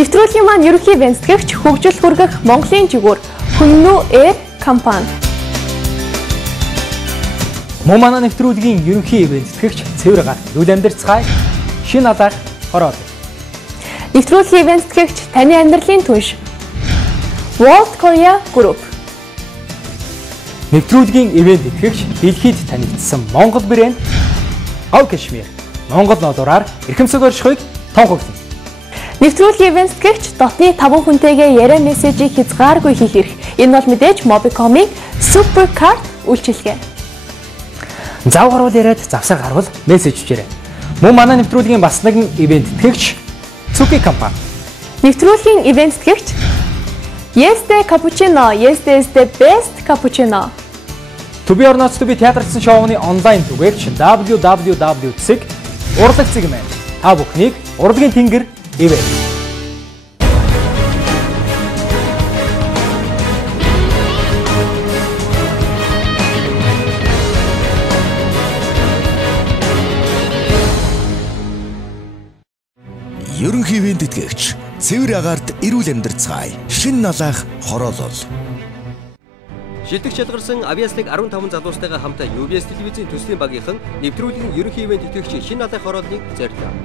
Нэвтрүүлгийн маань ерөнхий бензтгэгч хөгжил хүргэх Монголын жигүүр Хүннүү Air компани. Манай нэвтрүүлгийн ерөнхий бензтгэгч цэвэр гарт үйл амьдрцгаая шинэ алаах хороод. Нэвтрүүлгийн бензтгэгч таны амьдралын түнш World Korea Group. Нэвтрүүлгийн ивент итгэгч дэлхийд танигдсан Монгол брэнд Ав Кашмир Монгол нодороор эрхэмсэг оршихыг тунхаглана. Нэвтрүүлгийн ивент-тгэгч дотны 5 хүнтэйгээ яриа мессежийг хязгааргүй хийх эрх. Энэ бол мэдээж Mobicom-ийн Super Card үйлчилгээ. Зав гаруул яриад завсаа гарвал мессеж өчээрэй. Манай нэвтрүүлгийн бас нэгэн ивент-тгэгч Цуки компани. Нэвтрүүлгийн ивент-тгэгч Yes-the Cappuccino, Yes-the Best Cappuccino. To be or not to be театралсан шоуны онлайн түгээгч www.cig урлаг цэгмэн. Та бүхнийг урлагийн тэнгэр ивэ. Ерөнхий ивент итгэгч цэвэр агаарт эрүүл амьдрцгаая шинэ налаах хороолол. Шилдэг шалгарсан Aviaslig 15 залуустайгаа хамтаа UBS телевизийн төслийн багийнхан нэвтрүүлгийн ерөнхий ивент итгэгч шинэ налаах хорооллыг зориулав.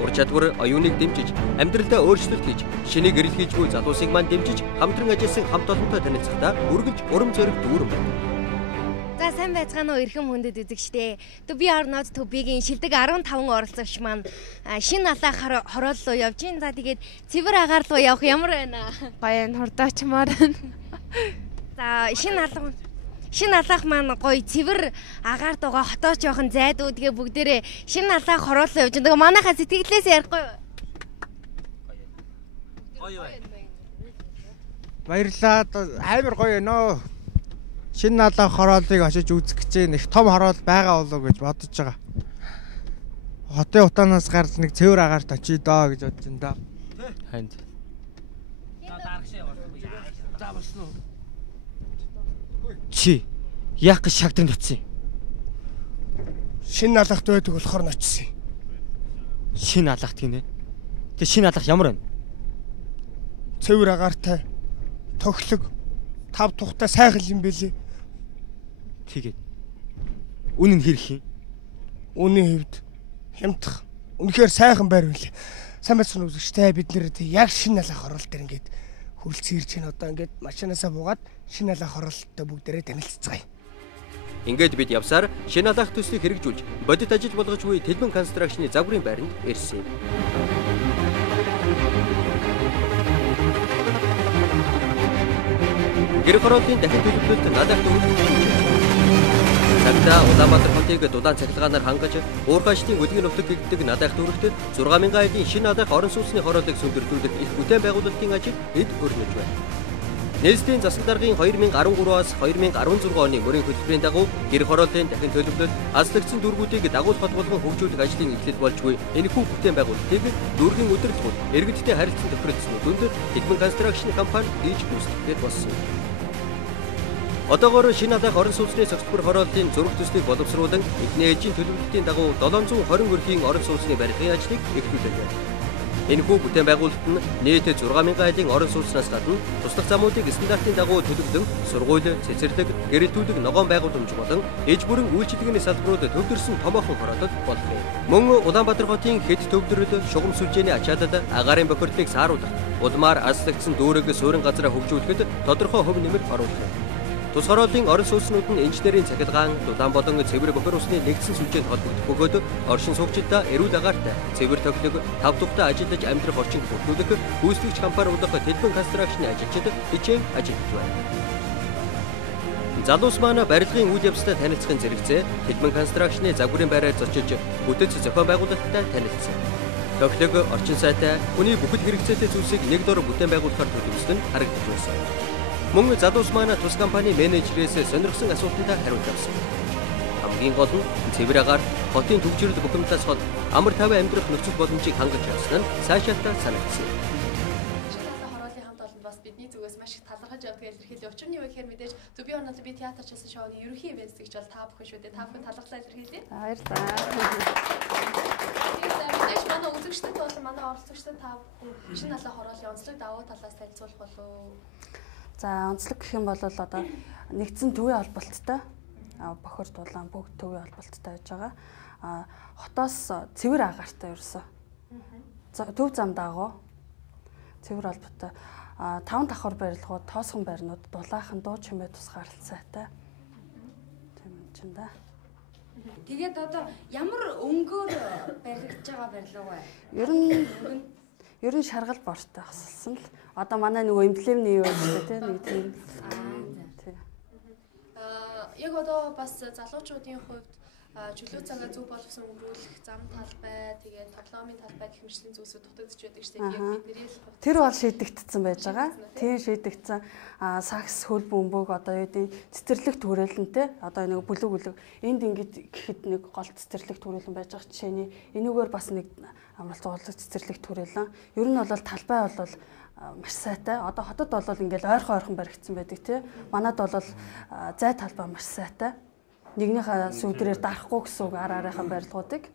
Ур чадвар оюуныг дэмжиж, амьдралдаа өөрчлөлт хийж, шинийг эрэл хийж буй залуусыг маань дэмжиж, хамтран ажилласан хамт олонтой танилцахдаа үргэлж урам зориг дүүрэн байна. За сайн байцгаана уу эрхэм хүндэт үзэгчдээ. To be or not to be-гийн шилдэг 15 оролцогч маань шинэ алаах хорооллоо явж гин. За тэгээд цэвэр агаар руу явах ямар байна? Гоё хурдаачмаар байна. За шинэ алаах маань гоё цэвэр агаарт байгаа хотоо жоохон зайдуу. Тэгээ бүгдээрээ шинэ алаах хорооллоо явж гин. Тэгээ манайхаа сэтгэлээс ярихгүй юу? Гоё бай. Баярлалаа. Амар гоё нөө. Шинэ алаах хорооллыг очиж үзэх гэж нэг том хороол байгаа болов гэж бодож байгаа. Хотын утаанаас гарч нэг цэвэр агаарт очие доо гэж бодож байна да. Ханд. Чи яах гэж шагдрын утсан юм? Шинэ алаахт байдаг болохоор н очсон юм. Шинэ алаахт гинэ. Тэг шинэ алаах ямар байна? Цэвэр агаартай тоглог тав тухтай сайхан юм бэлээ. Тэгээд үнэн хэрэг юм. Үнийн хувьд хямдах үнэхээр сайхан байр үлээ. Сайн байсан үзэгчтэй бид нэр яг шинэ алаах хороол дээр ингээд хөрөлцөн ирж байна. Одоо ингээд машинаасаа буугаад шинэ алаах хороолтой бүгдээрээ танилццгаая. Ингээд бид явсаар шинэ алаах төслийг хэрэгжүүлж, бодит ажил болгож буй Тэлбэн констракшны загварын байранд ирсэн. Гэр хорооллын дахин төлөвлөлт надад дөрвөн Цагта Улаанбаатар хотыг дулаан цахилгаанаар хангаж, уурхаачдын өдгийн нутаг гэгддэг надад дөрөвт 6000 айлын шинэ надад орон сууцны хорооллыг сүндэрдүүлэх их бүтээн байгуулалтын ажил эд өрнөж байна. Нийслэлийн засаг даргын 2013-аас 2016 оны мөрийн хөтөлбөрийн дагуу гэр хорооллын дахин төлөвлөлт, аслагдсан дүргүүдийг дагуулх хот болгон хөгжүүлэх ажлын эхлэл болж буй энэхүү бүтээн байгуулалтыг дүүргийн удирдлагууд иргэдтэй харилцан тохиролцсон дүнд Тэлбэн констракшн компани хийж үүсгэхэд болсон. Одоогоор шинэ алаах орон сууцны цогцлбор хорооллын зураг төслийг боловсруулан эхний ээлжийн төлөвлөлтийн дагуу 720 өрхийн орон сууцны барилгын ажлыг эхлүүлдэг байна. Энэхүү бүтээн байгуулалт нь нийт 6000 айлын орон сууцнаас гадна туслах замуудыг стандартын дагуу төлөвлөн сургууль, цэцэрлэг, гэрэлтүүлэг ногоон байгууламж болон ээж бүрэн үйлчилгээний салбарууд төвлөрсөн томоохон хороолол болох юм. Мөн Улаанбаатар хотын хэд төвлөрөл, шугам сүлжээний ачаалал, агаарын бохирдлыг сааруулах, улмаар аслагдсан дүүрэг суурин газраа хөгжүүлэхэд тодорхой хөв нэмэр оруулах. Тус хорооллын орон сууцнууд нь инженерийн цахилгаан, дулаан болон цэвэр бохир усны нэгдсэн сүлжээнд холбогдох бөгөөд оршин суугчдаа эрүүл агаартай, цэвэр тоглог, тав тухтай ажиллаж амьдрах орчинд бүрдүүлэх гүйцэтгэгч компани болох Тэлбэн констракшны ажилчид хичээн ажиллаж байна. Залуус маань барилгын үйл явцтай танилцахын зэрэгцээ Тэлбэн констракшны загварын байраар зочиж бүтэц зохион байгуулалттай танилцсан. Тоглог, орчин сайтай, хүний бүхэл хэрэгцээтэй зүйлсийг нэг дор бүтээн байгуулахаар төлөвлөсөн нь харагдаж байсан. Мөн залуус маань тус компани менежерээс сонирхсан асуултанд хариулт авсан. Хамгийн гол нь цэвэр агаар хотын төвчрөл бухимдаас хол амар тайван амьдрах нөхцөл боломжийг хангаж явсан нь сайшаалтай санагдсан. Хорооллын хамт олонд бас бидний зүгээс маш их талархаж явдаг илэрхийлээ. Учир нь юу гэхээр мэдээж To be or not to be театрчилсан шоуны ерөнхий ивент гэж бол та бүхэн шүү дээ. Та бүхэн талархлаа илэрхийлье. Баярлалаа. Мэдээж манай үзэгчдэд бол манай оролцогчдод та шинэ налаа хорооллын онцлог давуу талаас танилцуулах болов. За онцлог гэх юм бол одоо нэгдсэн төвийн холболттой бохор дулаан бүгд төвийн холболттой байж байгаа. Хотоос цэвэр агаартай ерөөсөө. Төв зам дагуу цэвэр холбоотой 5 давхар барилгууд, тоосхон байрнууд, дулаахан дуу чимээ тус гаралцаатай. Тийм ч юм да. Тэгээд одоо ямар өнгөөр баригдаж байгаа барилга вэ? Ер нь шаргал бортой хасалсан л. Одоо манай нөгөө эмблемний юу гэдэг тийм нэг тийм. Яг одоо бас залуучуудын хувьд чөлөө цагаа зөв болгосон өнгөрүүлэх зам талбай, тэгээд тоглоомын талбай гэх мэтлийн зүйлсүүд дутагдж байдаг шүү дээ. Яг бидний л тэр бол шийдэгдсэн байж байгаа. Тийм шийдэгдсэн сакс хөл бөмбөг одоо юу гэдэг цэцэрлэг түрээлэнтэй одоо нэг бүлэг энд ингэж гэхэд нэг гол цэцэрлэг түрээлэн байж байгаа жишээний энүүгээр бас нэг амралцуулах цэцэрлэг түрээлэн. Ер нь бол талбай бол маш сайтай. Одоо хотод бол ингээл ойрхон баригдсан байдаг тий. Манад бол зай талбай маш сайтай. Нэгнийхээ сүгдрээр дарахгүй гэсэн үг араарынхаа барилгуудыг.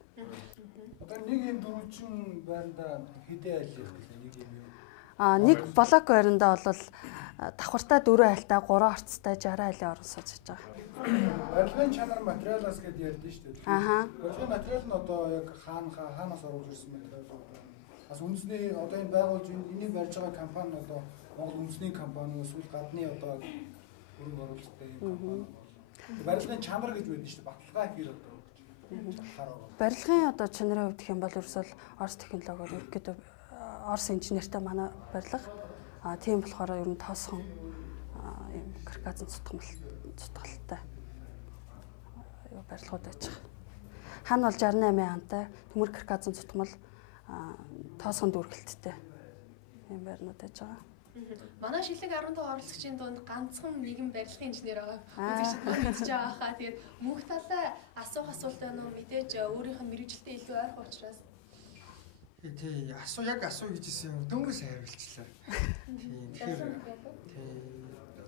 Одоо нэг юм дөрвөлжин байранда хэдэн айл ирдэг нэг юм юу? Нэг блок байранда бол давхартай 4 айлтай 3 орцтой 60 айлын орон сууж хийж байгаа. Барилгын чанар материалаас гэдээ ярьдэн шүү дээ. Барилгын материал нь одоо яг хаанаас оруулж ирсэн материал уу? Бас үндэсний одоо энэ байгуулж энийг барьж байгаа компани одоо Монгол үндэсний компани эсвэл гадны одоо хөрөнгө оруулалттай компани. Барилгын чанар гэж байдаг шүү дээ. Баталгаа хэр одоо. Барилгын одоо чанарын хувьд гэх юм бол ерөөсөө Орос технологиор ерөөхдөө Орос инженертэй манай барилга. Тийм болохоор ер нь тоосхон юм каркасын цутгалтай барилгууд байж байгаа. Хан бол 68 антай төмөр каркасын цутгал тоосхон дүүргэлттэй юм байрнууд байж байгаа. Манай шилэг 15 оролцогчийн дунд ганцхан нэгэн барилгын инженер байгаа. Үзэгчд мэдж байгаа хаа. Тэгээд мөнх талаа асуух асуулт байна уу? Мэдээж өөрийнх нь мэрэгжилтэд илүү ойрхон учраас. Тий, асуу гэжсэн юм. Дөнгөс хариулчлаа. Тэгэхээр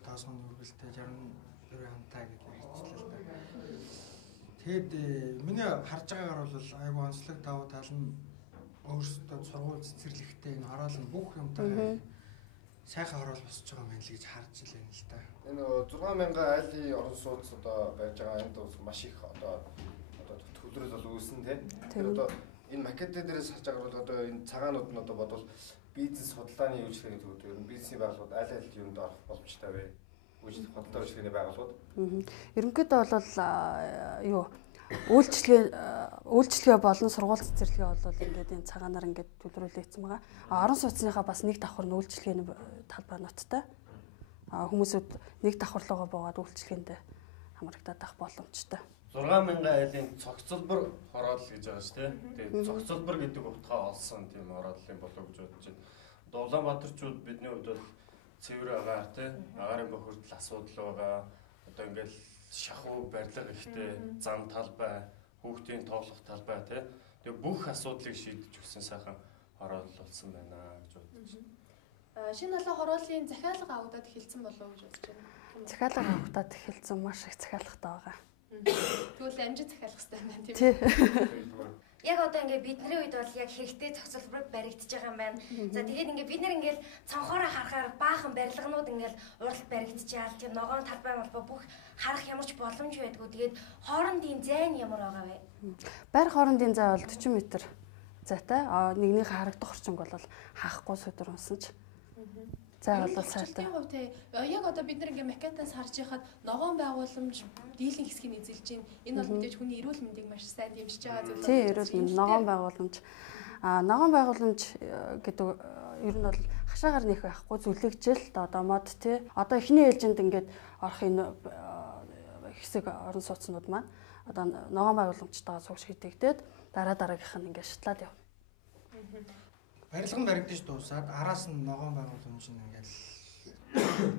тоосхон дүүргэлттэй 64 антай гэж ярьчлаа л да. Тэгэд миний харж байгаагаар бол айгу онцлог давуу тал нь өөрсдөө сургууль цэцэрлэгтэй энэ хороол нь бүх юмтай сайхан хороол босч байгаа юм л гэж харж илээ л да. Энэ 6000 айлын орон сууц одоо байж байгаа энд бас маш их одоо төвлөрөл бол үүснэ тийм. Тэр одоо энэ макет дээрээс харж байгаа бол одоо энэ цагаанууд нь одоо бодвол бизнес судалгааны үйлчлэгээний төвд ер нь бизнесийн байгууллагууд аль юунд орох боломжтой вэ? Хөдөлгөөн үйлчлэгээний байгууллагууд. Ерөнхийдөө бол юу үйлчлэгээ болон сургууль цэцэрлэгээ бол ингээд энэ цагаанаар ингээд төлрүүлэгдсэн байгаа. Орон сууцныхаа бас нэг давхар нь үйлчлэгээний талбайнуудтай. Хүмүүсүүд нэг давхарлуугаа буугаад үйлчлэгээндээ хамрагдаад авах боломжтой. 6000 айлын цогцлбор хороол гэж байгаа шүү дээ. Тэгээд цогцлбор гэдэг утгаа олсон тийм хорооллын болов гэж бодож байна. Одоо Улаанбаатарчууд бидний хувьд бол цэвэр агаар тийм агаарын бохирдол асуудал байгаа. Одоо ингээд шахуу барилга ихтэй зам талбай, хүүхдийн тоглох талбай тийм. Тэгээд бүх асуудлыг шийдэж өгсөн сайхан хороол болсон байна гэж бодож байна. Шинэ налаа хорооллын захиалга авагдаад эхэлсэн болов уу гэж бодож байна. Захиалга авагдаад эхэлсэн маш их захиалгатай байгаа. Тэгвэл амжид захиалах хэрэгтэй байна тийм. Яг одоо ингээд бидний үед бол яг хэрэгтэй цогцлбор баригдаж байгаа юм байна. За тэгээд ингээд бид нэр ингээд цонхоороо харахаар баахан барилганууд ингээд уралд баригдчихаал тийм ногоон талбай молбоо бүх харах ямар ч боломж байдгүй. Тэгээд хоорондын зай нь ямар байгаа вэ? Байр хоорондын зай бол 40 м зайтай. Нэгнийхээ харагдах орчинг бол хаахгүй сүдэр унсан ч. За бол сайтай. Яг одоо бид нэг макетаас харж яхад ногоон байгууламж дийлэн хэсгийг эзэлж байна. Энэ бол мэдээж хүний эрүүл мэндийг маш сайн дэмжиж байгаа зүйл. Тийм, эрүүл мэнд ногоон байгууламж. Ногоон байгууламж гэдэг ер нь бол хашаагаар нэх байхгүй зүлэгжил одоо мод тий. Одоо эхний ээлжинд ингээд орох энэ хэсэг орон сууцнууд маань одоо ногоон байгууламжтайгаа сууж хийдэгдээд дараагийнх нь ингээд шатлаад явна. Барилга нь баригдаж дуусаад араас нь ногоон байгууламж нь ингээл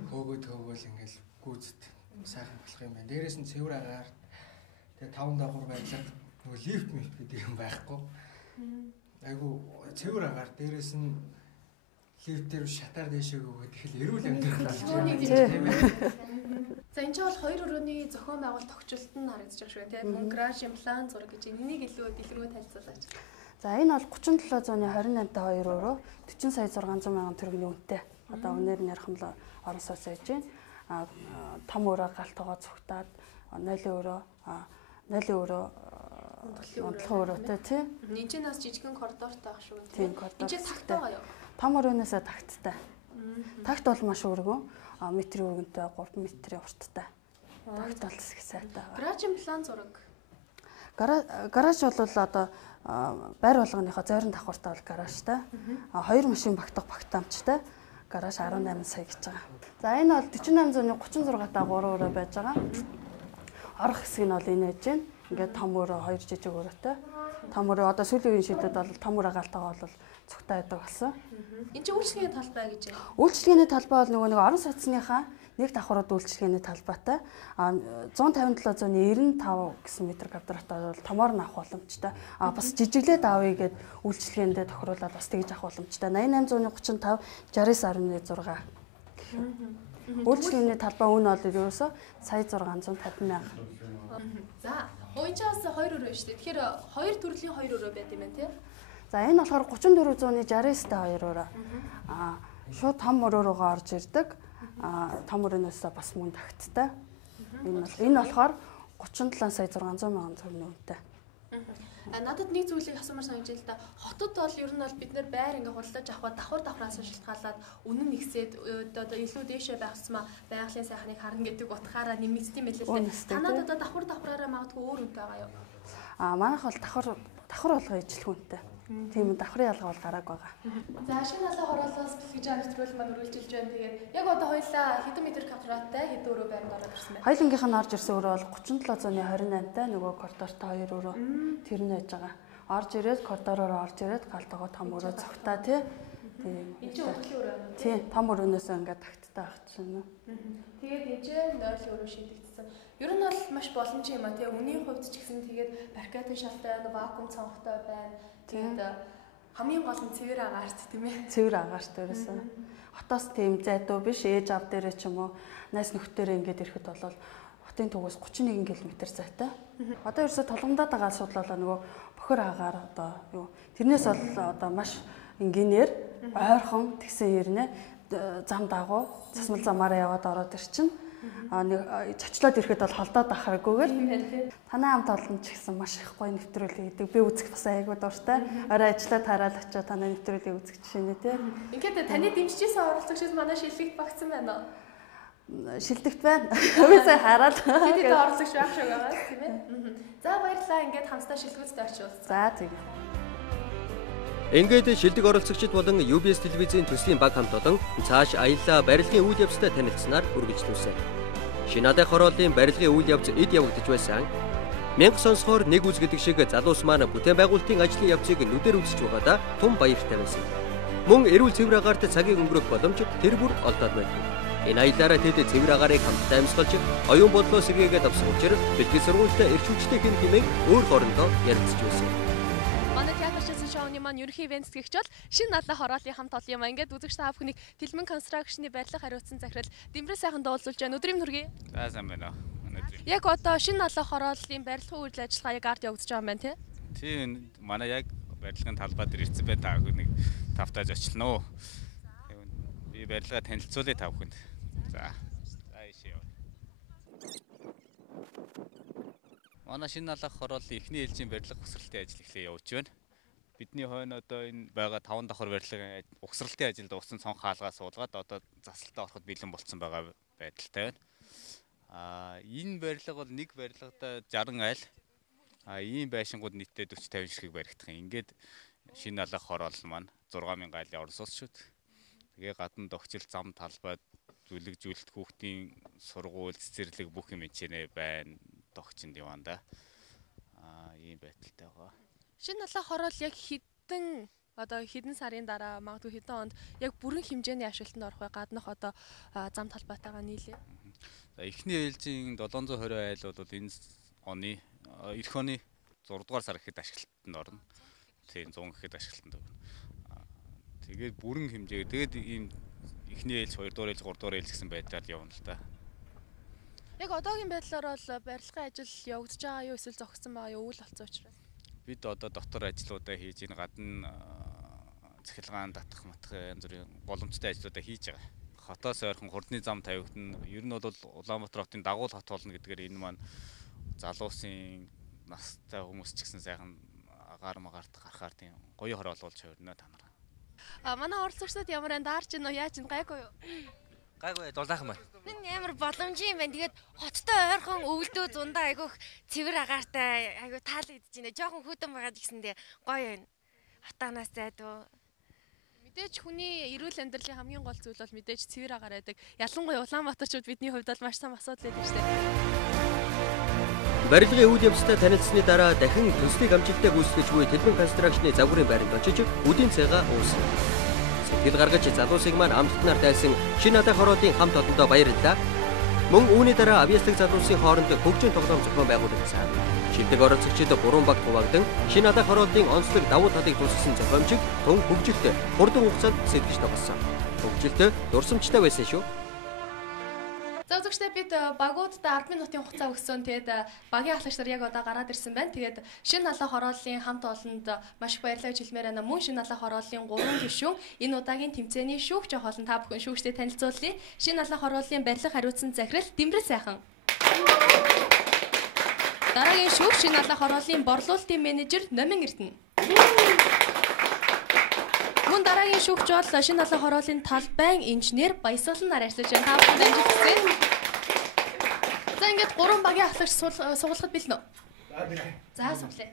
хөөгөл ингээл гүйцэд сайхан болох юм байна. Дээрээс нь цэвэр агаар тэгээ 5 давхар байдлаар нөгөө лифт гэдэг юм байхгүй. Айгу цэвэр агаар дээрээс нь лифтээр шатаар дэшээг өгöd ихэл эрүүл амьдрал болж байна тийм ээ. За энэ ч бол 2 өрөөний зохион байгуулалт тогтчлолт нь харагдаж байгаа шүү тийм. Мөн гараж, план зураг гэж энийг илүү дэлгэрэнгүй танилцуулаач. За энэ бол 3728-тай 2 euro 40 сая 600 мянган төгрөгийн үнэтэй. Одоо үнээр нь ярих юм бол орон сууц байж байна. 5 euro галтгоо цугтаад 0 euro 7 тий. Энд чинь бас жижигхэн коридортой ах шүү. Тийм коридор. Энд чинь тагтайгаа юу? 5 euro-нөөсөө тагттай. Тагт бол маш өргөн. Метрийн өргөнтэй 3 метрийн урттай. Тагт бол хэсэг сайтай байгаа. Гаражийн план зураг. Гараж бол одоо байр болгоныхоо зойрон давхартай бол гаражтай. 2 машин багтаамжтай. Гараж 18 сая гэж байгаа. За энэ бол 4836 та 3 euro байж байгаа. Орох хэсэг нь бол энэ байж байна. Ингээд том өрөө 2 жижиг өрөөтэй. Том өрөө одоо сүүлийн үеийн шидэд бол том өрөө галтайгаа бол цугтаа байдаг болсон. Энд чинь үйлчлэгийн талбай гэж байна. Үйлчлэгийн талбай бол нөгөө нэг орон сууцныхаа нэг давхрууд үйлчлэгийн талбайтай 157-95 гэсэн метр квадраттай бол томоор нь авах боломжтой. Бас жижиглээд авъя гэд үйлчлэгээндээ тохируулаад бас тэгж авах боломжтой. 8835 69.6. Үйлчлэгийн талбай үн бол ерөөсө сая 650 мянга. За, хуйчаас 2 euro шүү дээ. Тэгэхээр 2 төрлийн 2 euro байт юм байна тий. За энэ болохоор 3469-тай 2 euro. Шууд том өрөөрөөгөө орж ирдэг. Том өрөөнөөс бас мөн тагттай. Энэ болохоор 37 сая 600 мянган төгрөгийн үнэтэй. Надад нэг зүйлийг асуумаар санагдаж байна л да. Хотод бол ер нь бол бид нэр байр ингээ худалдаж авах давхраас шалтгаалаад үнэн нэгсээд одоо илүү дээшээ байхсмаа байгалийн сайхныг харна гэдэг утгаараа нэмэгдсэн юм билээ л дээ. Танад одоо давхраараа магадгүй өөр үнэтэй байгаа юу? Манайх бол давхар болгоо ижлэх үнэтэй. Тийм давхрын ялгаа бол гарааг байгаа. За шинэ алаа хороолоос бэлтгэж нэвтрүүлэг маань үргэлжилж байна. Тэгээд яг одоо хоёлаа хэдэн метр квадраттай хэдэн өрөө байранд ороод ирсэн бэ? Хоёулынгийнх нь орж ирсэн өрөө бол 3728-тай нөгөө коридортой 2 өрөө тэр нь байж байгаа. Орж ирээд коридороор орж ирээд галтгоо том өрөө цогтаа тий. Энд чинь өртлийн өрөө. Тий, том өрөөнөөс ингээд тагттай байх чинь. Тэгээд энэ 0 өрөө шийдэгдсэн. Ер нь бол маш боломжтой юм а тий. Үнийн хувьд ч гэсэн тэгээд паркетын шалтай байна, вакуум цонхтой байна. Тэгээд хамгийн гол нь цэвэр агаарт тийм ээ. Цэвэр агаарт ерөөсөө. Хотоос тийм зайдуу биш ээж ав дээрээ ч юм уу найс нөхдөрөө ингээд ирэхэд бол хотын түгээс 31 км зайтай. Одоо ерөөсөө толгомдоод байгаа асуудал бол нөгөө бохор агаар одоо юу тэрнээс бол одоо маш энгийнээр ойрхон тэгсэн хэрнээ зам дагуу засмал замаараа яваад ороод ирчин. Чочлоод ирэхэд бол холдоод ахраггүйгээр танай хамт олон ч гэсэн маш их гоё нэвтрүүлэг хийдэг. Би үзэх бас айгүй дуртай. Орой ажиллаад хараад очиод танай нэвтрүүлгийг үзэх жишээ нэ тий. Ингээд таны дэмжижсэн оролцогчид манай шилдэгт багцсан байна уу? Шилдэгт байна. Үгүй хараад. Тэд оролцогч байх шиг байгаа тийм ээ. За баярлалаа. Ингээд хамтдаа шилдэгүүцтэй очивол. За тийм. Ингээд шилдэг оролцогчид болон UBS телевизийн төслийн баг хамт олон цааш аялла барилгын үйл явцтай танилцсанаар үргэлжлүүлсэн. Шинэ алаа хорооллын барилгын үйл явц эд явагдаж байсан. Мянга сонсохоор нэг үз гэдэг шиг залуус маань бүтээн байгуулалтын ажлын явцыг нүдээр үзэж байгаадаа тун баяртай байсан. Мөн эрүүл цэвэр агаарт цагийг өнгөрөх боломж тэр бүр олдоод байна. Энэ аяллаараа тэд цэвэр агаарыг хамтдаа амьсгалж оюун бодлоо сэргээгээд авсан учраас бэлтгэл сургуультай эрч хүчтэй хэн хэмээн өөр хоорондоо ярилцж байсан. Шоуны маань ерөнхий ивент гэгч бол шинэ алаа хорооллын хамт олон юм. Ингээд үзэгч та бүхнийг Тэлмэн констракшны барилга хариуцсан захирал Дэмрээ сайхан дуулуулж байна. Өдрийн хүргэе. За сайн байна. Яг одоо шинэ алаа хорооллын барилгын үйл ажиллагаа яг ард явагдаж байгаа юм байна тий? Тийм манай яг барилгын талбай дээр ирсэн бай та бүхнийг тавтааж очлоо нөө. Би барилгаа танилцуулъя та бүхэнд. За ийшээ яв. Манай шинэ алаа хорооллын эхний ээлжийн барилга угсралтын ажил эхлээ явуулж байна. Бидний хойно одоо энэ байгаа 5 давхар барилгын угсралтын ажилд усан цонх хаалгаа суулгаад одоо засалтаа ороход бэлэн болцсон байгаа байдалтай байна. Энэ барилга бол нэг барилгада 60 айл. Ийм байшингууд нийтдээ 40-50 ширхэг баригдах юм. Ингээд шинэ алаа хороолл маань 6000 айлын орон сууц шүү. Тэгээ гадна догчил зам талбай зүлэгжүүлэлт хүүхдийн сургууль цэцэрлэг бүх юм энэчнээ байна. Догчинд яванда. Ийм байдалтай байгаа. Шинэ алаа хороол яг хэдэн сарын дараа магадгүй хэдэн онд яг бүрэн хэмжээний ашиглалтанд орох бай гаднах одоо зам талбайтайгаа нийлээ. За эхний ээлжийн 720 айл бол энэ оны эх оны 6 дугаар сар гэхэд ашиглалтанд орно. Тийм 100 гэхэд ашиглалтанд орно. Тэгээд бүрэн хэмжээ. Тэгээд ийм эхний ээлж 2 дугаар ээлж 3 дугаар ээлж гэсэн байдлаар явна л да. Яг одоогийн байдлаар бол барилгын ажил явагдаж байгаа юу эсвэл зогссон байгаа юу үйл болцсон учраас? бид одоо дотор ажлуудаа хийж ийн гадна цахилгаан татах матах янз бүрийн боломжтой ажлуудаа хийж байгаа. Хотоос ойрхон хурдны зам тавигдана. Ер нь бол Улаанбаатар хотын дагуул хот болно гэдгээр энэ маань залуусын настай хүмүүс ч гэсэн сайхан агаар магарт гарахаар тийм гоё хороолуулж хувирна та нараа. Манай оролцогчдод ямар даарч ийн уу яаж ин гайгүй юу? Гайгүй дулаахан байна. Энэ ямар боломжийн байна. Тэгээд хоттой ойрхон өвөлдөө зундаа айгүйх цэвэр агаартай айгүй таалагдж байна. Жохон хөдөн байгаад гисэндээ гоё байна. Хотоноос зайдуу. Мэдээж хүний эрүүл амьдралын хамгийн гол зүйл бол мэдээж цэвэр агаар байдаг. Ялангуяа Улаанбаатарчууд бидний хувьд бол маш сайн асуудал байдаг шүү дээ. Барилгын үйл явцтай танилцсны дараа дахин төслийг амжилттай гүйцэтгэж буй Тэлбэн констракшны загварын байранд очиж үдийн цайгаа уусан. Сэтгэл гаргаж залуусыг маань амттнаар дайсан шинэ надаа хорооллын хамт олондоо баярлалаа. Мөн үүний дараа авьяаслаг залуусын хооронд хөгжийн тоглоом зохион байгуулагдсан. Шилдэг оролцогчид 3 баг хуваагдсан шинэ надаа хорооллын онцлог давуу талыг тусгасан зохиомжийг тун хөгжилт хурдан хугацаанд сэтгэж тоглосон. Хөгжилт дурсамжтай байсан шүү. За үзэгчдээ бид багуудаа 10 минутын хугацаа өгсөн. Тэгээд багийн ахлагч нар яг одоо гараад ирсэн байна. Тэгээд шинэ налаа хорооллын хамт олонд маш их баярлалаа гэж хэлмээр байна. Мөн шинэ налаа хорооллын 3 гишүүн энэ удаагийн тэмцээний шүүгч хоолн та бүхэн шүүгчтэй танилцуулъя. Шинэ налаа хорооллын барилга хариуцсан захирал Дэмрэл сайхан. Дараагийн шүүгч шинэ налаа хорооллын борлуулалтын менежер Номин Эрдэнэ. Мөн дараагийн шүүгч бол шинэ налаа хорооллын талбайн инженер Баясгалан нар ажиллаж байна. Та бүхэнд амжилт хүсье. За ингээд 3 багийн ахлагч суулгахад бэлэн үү? За суглаа.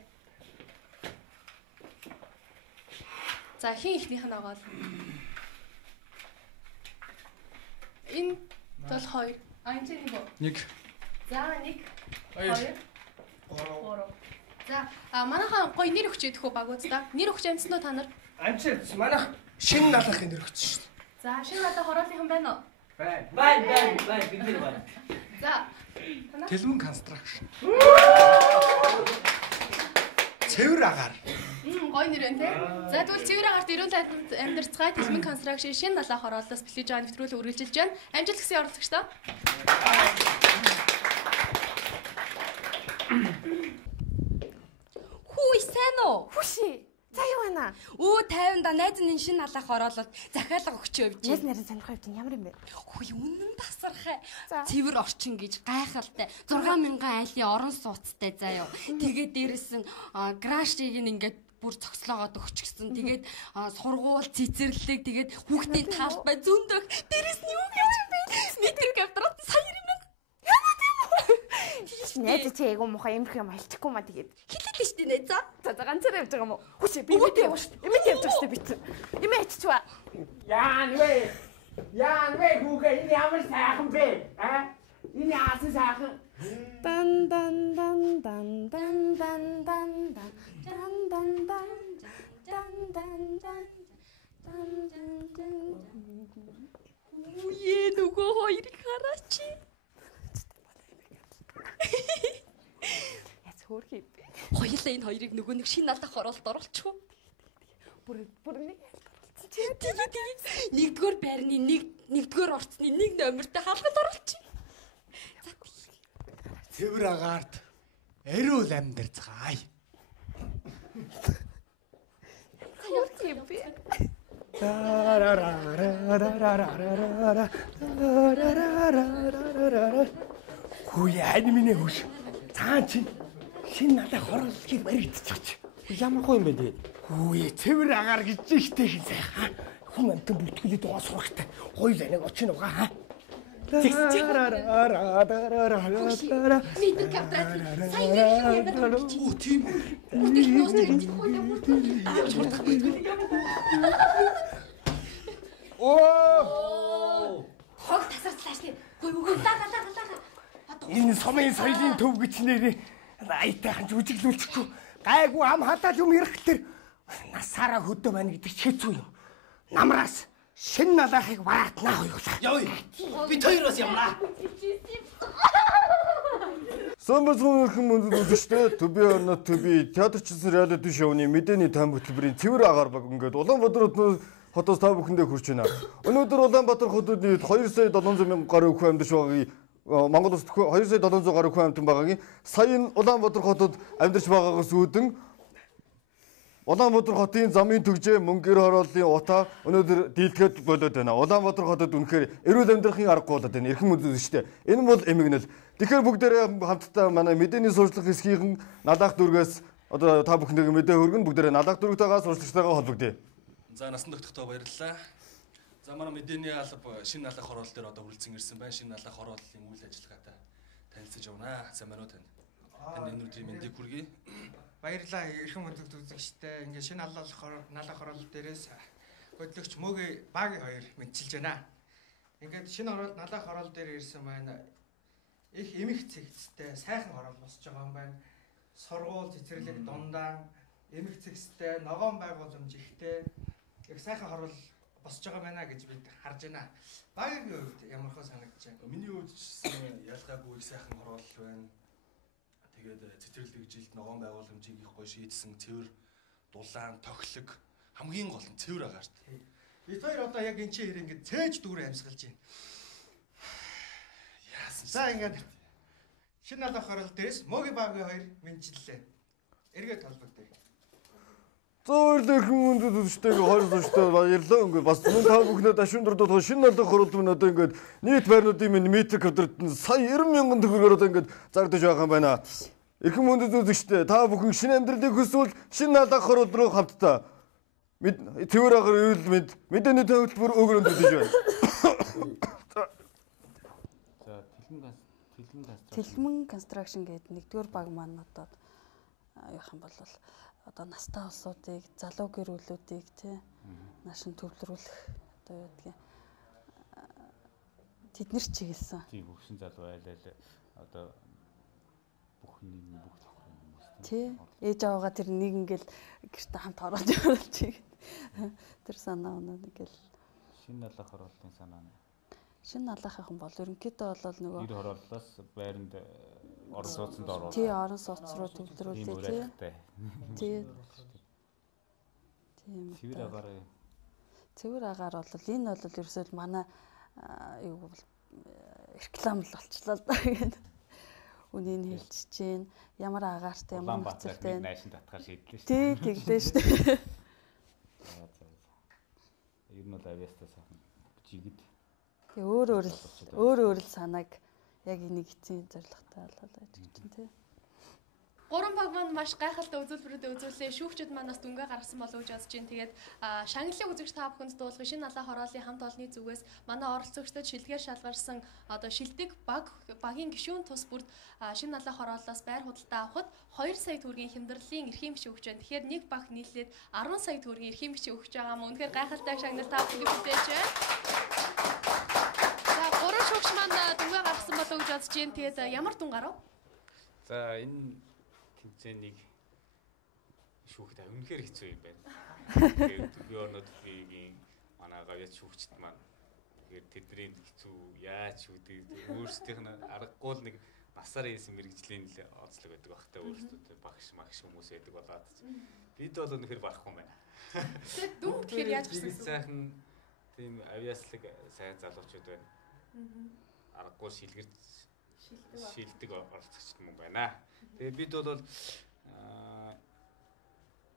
За хин ихнийх нь байгаа л. Энэ бол 2. А энэ чинь нэг. За 1 2 3. За манайхаа гоё нэр өгч идэх үү багуудаа? Нэр өгч амжсан уу та нар? Амжилт манайх шинэ налахын нэр өгч шүү дээ. За шинэ налаа хорооллынхан байна уу? Байна. Бид нэр байна. За Тэлбэн констракшн. Цэвэр агаар. Гоё нэр байна те. За тэгвэл цэвэр агаарт эрүүл амьдарцгай Тэлбэн констракшн шинэ налаа хорооллоос бэлэж байгаа нэвтрүүлэг үргэлжилж байна. Амжилт хүсье оролцогчдоо. Хүй сайн уу? Хүши. За юу байна? Өө 50-да найз нь шинэ налаах ороолол захиалга өгч явж байна. Найз нарын сонирхол хэвдэн ямар юм бэ? Хүй үнэн тасархай. Цэвэр орчин гэж гайхалтай. 6000 айлын орон сууцтай заяа. Тэгээд дээрэс нь крашиг ингээд бүр цогцлоогоод өгчихсэн. Тэгээд сургууль цэцэрлэг тэгээд хүүхдийн талбай зөндөг. Дээрэс нь юу гэж юм бэ? Метр квадрат сая юм. Найз чи эйгөө муха юмрх юм алчихгүй маа тэгээд хэлээд нь штэ найзаа. За ганцаараа явж байгаа юм уу? Хүчээ би явж байгаа шүү дээ. Эмээ явж байгаа шүү дээ бит. Эмээ иччихваа. Яан вэ хүүгээ энэ ямар сайхан бэ? Энэ яасан сайхан? Дан дан дан дан дан дан дан дан дан дан дан дан. Үе нөгөө хоёрыг хараач. Яц хөөрхий. Хоёулаа энэ хоёрыг нөгөө нэг шинэ налах хороолт оруулчих уу? Бүр нэг тэгээд нэгдүгээр байрны нэгдүгээр орцны нэг номертой хаалгад оруулчих. Цэвэр агаарт эрүүл амьдарцгаая. Хөөрхий би. Хүй ань минь хөш. Цаа чи шинэ налаа хорооллыг баригдчихаач. Ямар гоё юм бэ тэгээд? Хүй цэвэр агаар гэж ихтэй хин сайхан. Хүн амтан бүтгэлээд байгаа сурагтай. Хоёул аниг очин угаа хаа. Метр квадрат сая юм. Оо тийм. Оо. Хог тасарчлаач тий. Гүн даа. Энэ сумын соёлын төв гэж нэрээ айтайхан жүжиглүүлчихгүй. Гайгүй ам хадаад юм ирэхлээр насаараа хөдөө байна гэдэг ч хэцүү юм. Намраас шинэ налахыг варатнаа хоёулаа. Явъя. Бид хоёр бас явнаа. Самбасын хүмүүс үзэжтэй төби орнот төби театрчилсан реалити шоуны мэдээний тайм хөтөлбөрийн цэвэр агаар баг ингээд Улаанбаатар хотоос та бүхэндээ хүрч байна. Өнөөдөр Улаанбаатар хотод нийт 2,700,000 гаруй хүн амьдарч байгааг Монгол улсад 2,700 гаруй хүн амьтан байгаагийн сая Улаанбаатар хотод амьдарч байгаагаас үүдэн Улаанбаатар хотын замын төгжээ мөнгөөр хорооллын утаа өнөөдөр дийлдэхэд болоод байна. Улаанбаатар хотод үнэхээр эрүүл амьдрахын аргагүй болоод байна. Эрхэм үзэгчтэй. Энэ бол эмгэнэл. Тэгэхээр бүгдээрээ хамтдаа манай мэдээний сурчлах хэсгийнхэн налаах дүргээс одоо та бүхэндээ мэдээ хүргэн бүгдээрээ налаах дүргтэйгээ сурчлагчтайгаа холбогдъё. За насан тогтохтой баярлалаа. За манай мэдээний алба шинэ налаах хороол дээр одоо хүрэлцэн ирсэн байна. Шинэ налаах хорооллын үйл ажиллагаатай танилцж явна. Сайн байна уу тань? Тань энэ өдрийн мэндийг хүргэе. Баярлалаа эрхэм үзэгчтэй. Ингээ шинэ налаах хороол дээрээс хөтлөгч Мөгийн багийн хоёр мэдчилж байна. Ингээд шинэ налаах хороол дээр ирсэн байна. Их эмх цэгцтэй сайхан хороол босч байгаа юм байна. Сургууль цэцэрлэг дундаа эмх цэгцтэй ногоон байгууламж ихтэй их сайхан хороол босч байгаа байна гэж бид харж байна. Багийн хувьд ямар хөө санагдаж байна? Миний хувьд ялгаагүй их сайхан хороол байна. Тэгээд цэцэрлэг жилд ногоон байгууламжийг их гоё шийдсэн цэвэр дулаан тоглог хамгийн гол нь цэвэр агаарт. Бид хоёр одоо яг энэ чинь хэрэг ингэ цээж дүүрээ амьсгалж байна. Яасан. За ингэ шинэ налаах хороол дээрээс Мөгийн багийн хоёр мэдчиллээ. Эргээд толбогдъё. Зөөр эрхэм үзэгчтэйгээ хоёр сүртэй баярлалаа. Ингээд бас мөн та бүхнээ дашин дурдах шинэ налаах хороол мөн одоо ингээд нийт байрнуудын минь метр квадрат сая 90,000 төгрөгөөр одоо ингээд зардаж байгаа юм байна. Эрхэм үзэгчтэй та бүхэн шинэ амьдралыг хүсвэл шинэ налаах хороол руу хамтдаа цэвэр агаар эрүүл мэнд мэдээний төлбөр өгөрөнд төдиж байна. Тэлмэн констракшн гэдэг нэгдүгээр баг маань одоо юу юм бол одоо настай улсуудыг, залуу гэр бүлүүдийг тий наашин төвлөрүүлэх одоо юу гэдгийг тэд нар чиглэсэн. Тийм хөгшин залуу айлал одоо бүхний бүх тохроо хүмүүс тий ээж аваагаа тэр нэг ингээл гэртээ хамт ороод явуулж чиг. Тэр санаа өнөө ингээл шинэ налаах хорооллын санаа нь. Шинэ налаахын бол ерөнхийдөө бол нөгөө ир хорооллоос байранд орон сууцнд оруулах. Тий орон сууц руу төвлөрүүлээ тий. Тийм. Цэвэр агаар бол энэ бол ерөөсөө манай юу бол реклам л болчлоо л да гэдэг. Үнийг хэлж чинь ямар агаартай ямар нөхцөлтэй найшин татгаар шийдлээ шүү. Тий тэглээ шүү. Ер нь бол авиастаа сайхан жигэд. Тэг өөр л санааг яг энийг эцсийн зорилготой болоод байж чинь тий. Гурван баг маань маш гайхалтай үзүүлбэрүүд үзүүлээ. Шүүгчид манаас дүнгээ гаргасан болов гэж бодож байна. Тэгээд шагналын үзэгч та бүхэнд дуулах шинэ налаах хорооллын хамт олонны зүгээс манай оролцогчдод шилдгээр шалгарсан одоо шилдэг багийн гишүүн тус бүрд шинэ налаах хорооллоос байр худалдаа авахд 2 сая төгрөгийн хямдрлын эрхийн бичиг өгч байна. Тэгэхээр нэг баг нийлээд 10 сая төгрөгийн эрхийн бичиг өгч байгаа юм. Үнэхээр гайхалтай шагнал та бүхэнд бүтээж байна. За гурван шүүгч маань дүнгээ гаргасан болов гэж бодож байна. Тэгээд ямар дүн гарав? За энэ тэмцээнийг шүүхд үнэхээр хэцүү юм байна. Тэгээд би орнодгийн манай гавьяа шүүгчд маань тэгээд тэдний хэцүү яаж шүүдэг өөрсдийнх нь аргагүй л нэг насаар ийсэн мэрэгжлийн л онцлог байдаг багтай өөрсдөө багш хүмүүс байдаг болоод бид бол үнэхээр барахгүй юм байна. Тэгээд дүн тэгэхээр яаж гисэн бэ? Сайхан тийм авиаслаг сайн залуучууд байна. Аргагүй шилдэг оролцогчд мөн байна. Тэгээд бид бол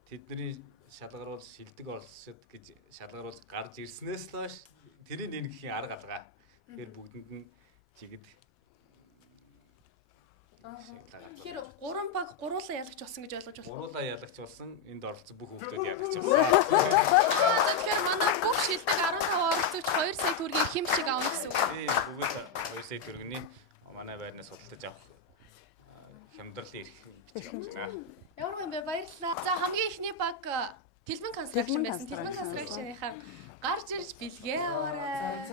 тэдний шалгаруулж шилдэг оролцогчд гэж шалгаруулж гарч ирснээс л хойш тэрийг нэгхийн арга алгаа. Тэгэхээр бүгдэнд нь жигэд. Тэгэхээр гурван баг гуруулаа ялагч болсон гэж ойлгож байна. Гуруулаа ялагч болсон, энд оролцсон бүх хүмүүс ялагч болсон. Тэгэхээр манай бүх шилдэг 15 оролцогч 2 сая төгрөгийн эрхийн бичиг авах гэсэн үг. Тийм, бүгд 2 сая төгрөгийн манай байрнаас худалдаж авах хямдралын эрх бичиг авч байна. Ямар юм бэ? Баярлалаа. За хамгийн ихний баг Тэлмэн констракшн байсан. Тэлмэн констракшныхаа гарч ирж бэлгээ аваарай.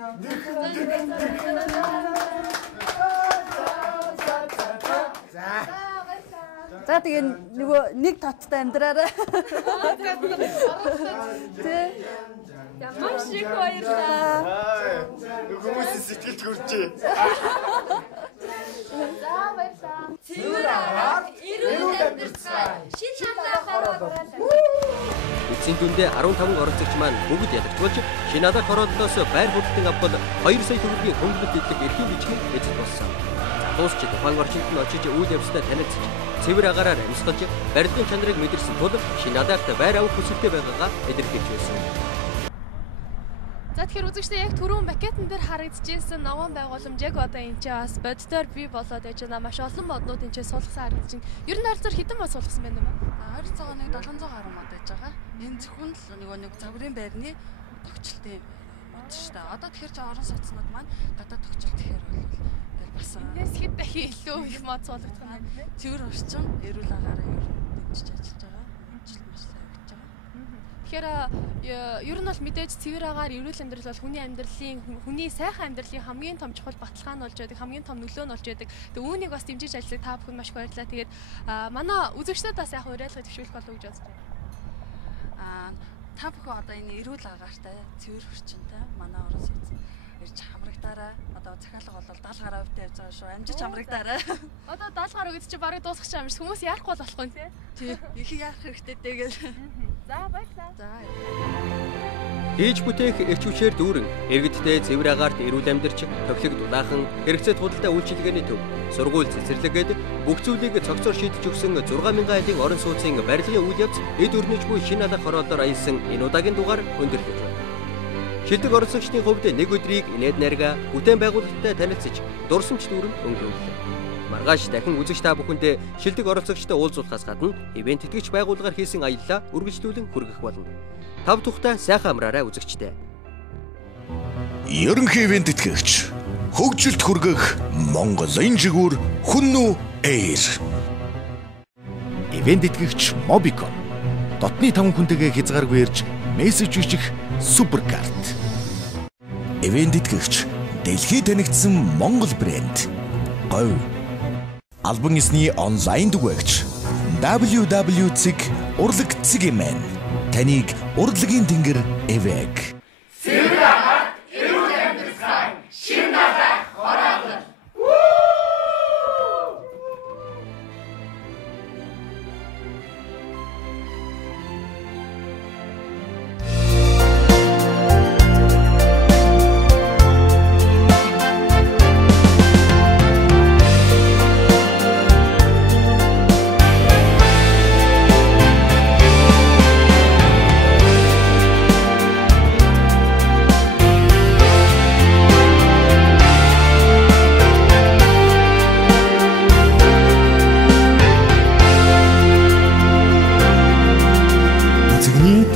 За тэгээ нөгөө нэг таттай амьдраарай. Тэ. Ямар шиг баярлалаа. Хүмүүсийн сэтгэлд хүрчээ. За баярлалаа. Цэвэр агаар эрүүл амьдрацгаая. Шинэ налаах хороол. Эцсийн дүндээ 15 оролцогч маань бүгд ялагч болж шинэ налаах хорооллоос байр худалдан авбал 2 сая төгрөгийн хөнгөлөлт идэх эрхийн бичгийг эзэн болсон. дуусч тухайн орчинд нь очиж үйл явцтай танилцж цэвэр агаараар амьсгалж барилгын чанарыг мэдэрсэн тул шинэ надаарт байр авах хүсэлтэй байгаагаа илэрхийлж байсан. За тэгэхээр үзэгчдээ яг түрүүн макетн дээр харагдчихсэн ногоон байгууламж яг одоо энэ ч бас боддоор бий болоод байж байна. Маш олон моднууд энэ ч суулгасан харагдаж байна. Ер нь ойролцоогоор хэдэн мод суулгасан байна вэ? Ойролцоогоор нэг 700 гаруй мод байж байгаа. Энэ зөвхөн л нэг загварын байрны тогтчлтын мод шүү дээ. Одоо тэгэхээр ч орон сууцнууд маань гадаад тогтчлт гэхээр бол бас энэс хэд дахин илүү их мод суулгах юм бэ? Цэвэр орчин эрүүл агаараа ер нь дэмжиж ажиллаж байгаа. Тэгэхээр ер нь бол мэдээж цэвэр агаар эрүүл амьдрал бол хүний сайхан амьдралын хамгийн том чухал баталгаа нь болж байдаг, хамгийн том нөлөө нь болж байдаг. Тэгээ үүнийг бас дэмжиж ажиллах та бүхэн маш их баярлалаа. Тэгээд манай үзэгчдүүд бас яг уриалгыг төвшүүлэх болов гэж бодож байна. Та бүхэн одоо энэ эрүүл агаартай, цэвэр орчинтай манай орон сууц ирж хамрагдаарай. Одоо захиалга бол 70 гаруй хувьтай явж байгаа шүү. Амжиж хамрагдаарай. Одоо 70 гаруй гэдэг чинь барыг дуусгах юм шиг хүмүүс яахгүй болохгүй юм тий. Их яах хэрэгтэй тэгээд. За баярлалаа. За. Хийж бүтээх эрч хүчээр дүүрэн иргэдтэй цэвэр агаарт эрүүл амьдарч төвлөг дулаахан хэрэгцээ тулалтай үйлчилгээний төв сургууль цэцэрлэгээд бүх зүйлийг цогцоор шийдэж өгсөн 6000 айлын орон сууцын барилгын үйл явц эд өрнөж буй шинэ алах хороолоор аялсан энэ удаагийн дугаар өндөрлөж байна. Шилдэг орон суугчдын хувьд нэг өдрийг инээд найрга бүтээн байгуулалттай танилцж дурсамж дүүрэн өнгөрүүллээ. Маргааш дахин үзэгч та бүхэндээ шилдэг орон суугчтай уулзуулахаас гадна ивент тэтгэгч байгууллагаар хийсэн аяллаа үргэлжлүүлэн хүргэх болно. Тав тухтай сайхан амраарай үзэгчтэй. Ерөнхий ивент тэтгэгч хөгжилд хүргэх Монголын жигүүр Хүннү Air. Ивент тэтгэгч Mobicom. Дотны 5 хүнтэйгээ хязгааргүй ирж мессеж бичих Суперкарт. Ивент тэтгэгч дэлхийд танигдсан Монгол брэнд Говь. Албан ёсны онлайн дүгээрч www.цэг урлаг цэгийн таныг урлагийн тэнгэр эвэг. Цэвэр агаар эрүүл амьдрал шинэ надад хороолол.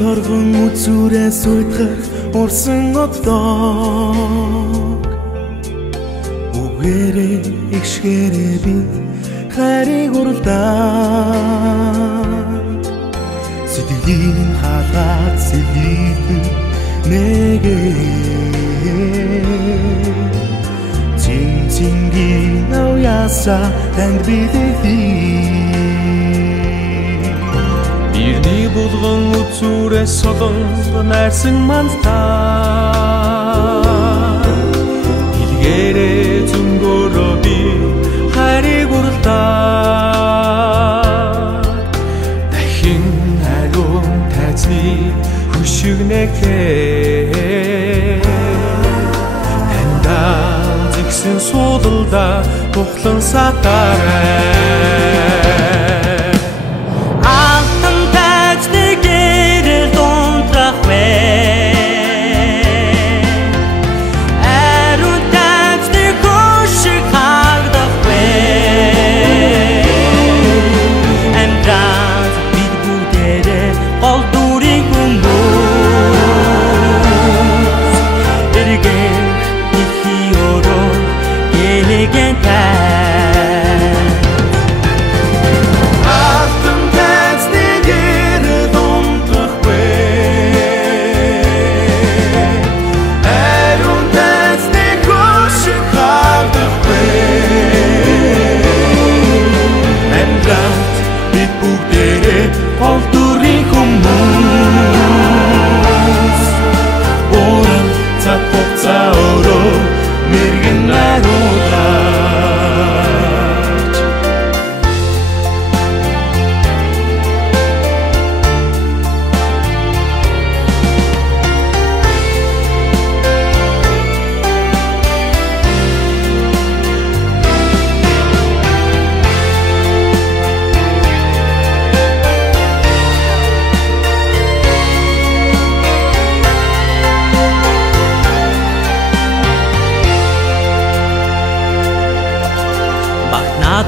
Торгон үзүүрээс уйтгах урсан оддог үгээрээ ишгээрээ би хайрыг уралдаа сэтгэлийн хаалгаад сэлгийх нэгээ цинцингийн авяаса танд бидэх Ирний булган үзүүрээс солонгон найрсан мандтаа Илгээрээ зөнгөөрөө би хайрыг уралдаа Дахин ариун тайзны хөшигнэхээ Тандаа зэгсэн суудалда тухлан сатаарай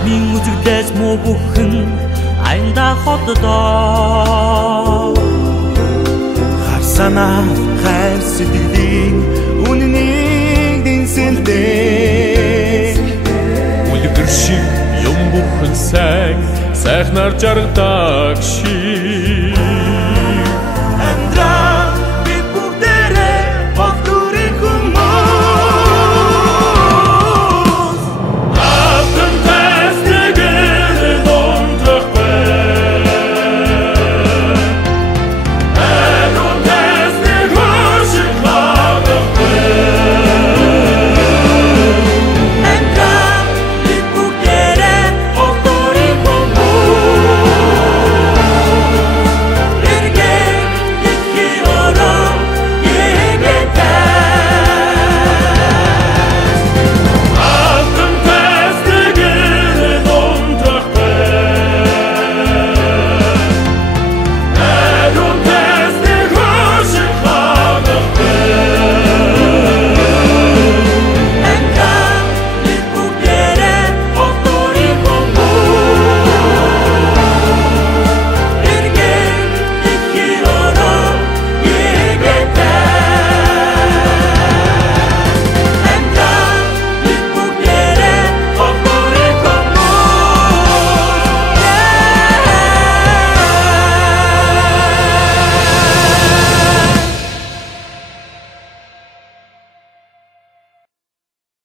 Минь үзэгдээс муу бүхэн аянда хотдоо Харсанаа хайр сэтгэлийн үннийг дэнсэлдээ Үлгэр шиг юм бүхэн сайхнаар жаргадаг шиг